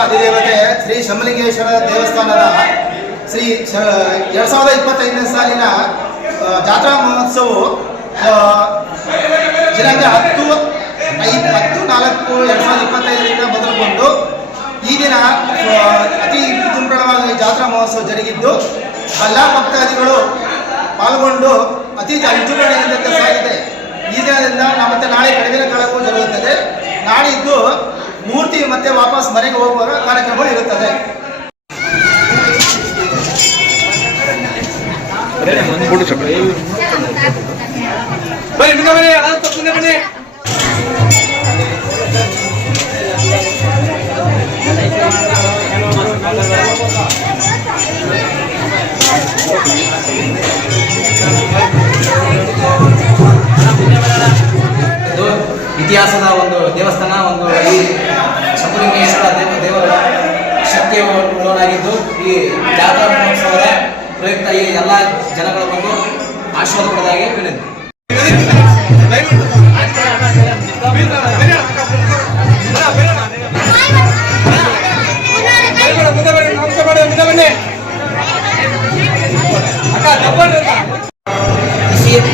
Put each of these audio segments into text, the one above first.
ಅಧಿದೇವತೆ ಶ್ರೀ ಶಂಭುಲಿಂಗೇಶ್ವರ ದೇವಸ್ಥಾನದ ಶ್ರೀ 2025ನೇ ಸಾಲಿನ ಜಾತ್ರಾ ಮಹೋತ್ಸವವು ದಿನಾಂಕ 10/4/2025 ಮೊದಲುಗೊಂಡು ಈ ದಿನ ಅತಿ ವಿಜೃಂಭಣವಾಗಿ ಜಾತ್ರಾ ಮಹೋತ್ಸವ ಜರುಗಿದ್ದು ಎಲ್ಲ ಭಕ್ತಾದಿಗಳು ಪಾಲ್ಗೊಂಡು ಅತಿ ವಿಜೃಂಭಣೆಯಿಂದ ಸಾಗಿದೆ. ಈ ದಿನದಿಂದ ಮತ್ತೆ ನಾಳೆ ಕಡಿಮೆ ಕಾಲಕ್ಕೂ ಜರುಗುತ್ತದೆ. ನಾಳಿದ್ದು ಮೂರ್ತಿ ಮತ್ತೆ ವಾಪಸ್ ಮನೆಗೆ ಹೋಗುವ ಕಾರ್ಯಕ್ರಮ ಇರುತ್ತದೆ. ಇತಿಹಾಸದ ಒಂದು ದೇವಸ್ಥಾನ, ಒಂದು ಈ ಶಂಭುಲಿಂಗೇಶ್ವರ ದೇವರ ಶಕ್ತಿಯ ಉಳ್ಳವನಾಗಿದ್ದು ಈ ಜಾತ್ರಾ ಮಹೋತ್ಸವದ ಪ್ರಯುಕ್ತ ಈ ಎಲ್ಲ ಜನಗಳ ಬಂದು ಆಶೀರ್ವಾದ ಪಡೆದಾಗಿ ವಿನಂತಿ.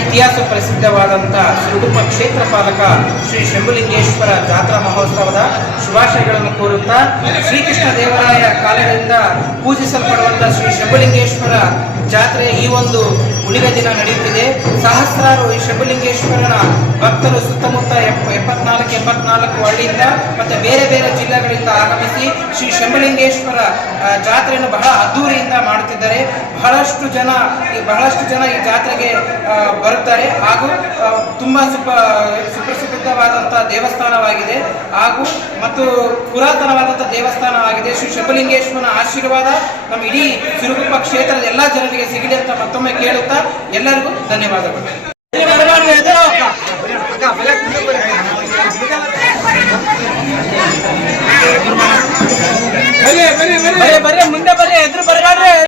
ಇತಿಹಾಸ ಪ್ರಸಿದ್ಧವಾದಂಥ ಸಿರುಗುಪ್ಪ ಕ್ಷೇತ್ರ ಪಾಲಕ ಶ್ರೀ ಶಂಭುಲಿಂಗೇಶ್ವರ ಜಾತ್ರಾ ಮಹೋತ್ಸವದ ಶುಭಾಶಯಗಳನ್ನು ಕೋರುತ್ತಾ, ಶ್ರೀಕೃಷ್ಣ ದೇವರಾಯ ಕಾಲದಿಂದ ಪೂಜಿಸಲ್ಪಡುವಂಥ ಶ್ರೀ ಶಂಭುಲಿಂಗೇಶ್ವರ ಜಾತ್ರೆ ಈ ಒಂದು ಹುಣ್ಣಿಮೆ ದಿನ ನಡೆಯುತ್ತಿದೆ. ಸಹಸ್ರಾರು ಈ ಶಂಭುಲಿಂಗೇಶ್ವರನ ಭಕ್ತರು ಸುತ್ತಮುತ್ತ 74 ಹಳ್ಳಿಯಿಂದ ಮತ್ತು ಬೇರೆ ಬೇರೆ ಜಿಲ್ಲೆಗಳಿಂದ ಆಗಮಿಸಿ ಶ್ರೀ ಶಂಭುಲಿಂಗೇಶ್ವರ ಜಾತ್ರೆಯನ್ನು ಬಹಳ ಅದ್ದೂರಿಯಿಂದ ಮಾಡುತ್ತಿದ್ದಾರೆ. ಬಹಳಷ್ಟು ಜನ ಈ ಜಾತ್ರೆಗೆ ಬರುತ್ತಾರೆ. ಹಾಗೂ ತುಂಬ ಸುಪ್ರಸಿದ್ಧವಾದಂಥ ದೇವಸ್ಥಾನವಾಗಿದೆ ಹಾಗೂ ಮತ್ತು ಪುರಾತನವಾದಂಥ ದೇವಸ್ಥಾನವಾಗಿದೆ. ಶ್ರೀ ಶಂಭುಲಿಂಗೇಶ್ವರನ ಆಶೀರ್ವಾದ ನಮ್ಮ ಇಡೀ ಸಿರುಗುಪ್ಪ ಕ್ಷೇತ್ರದ ಎಲ್ಲ ಜನರಿಗೆ ಸಿಗಲಿ ಅಂತ ಮತ್ತೊಮ್ಮೆ ಕೇಳುತ್ತಾ ಎಲ್ಲರಿಗೂ ಧನ್ಯವಾದಗಳು.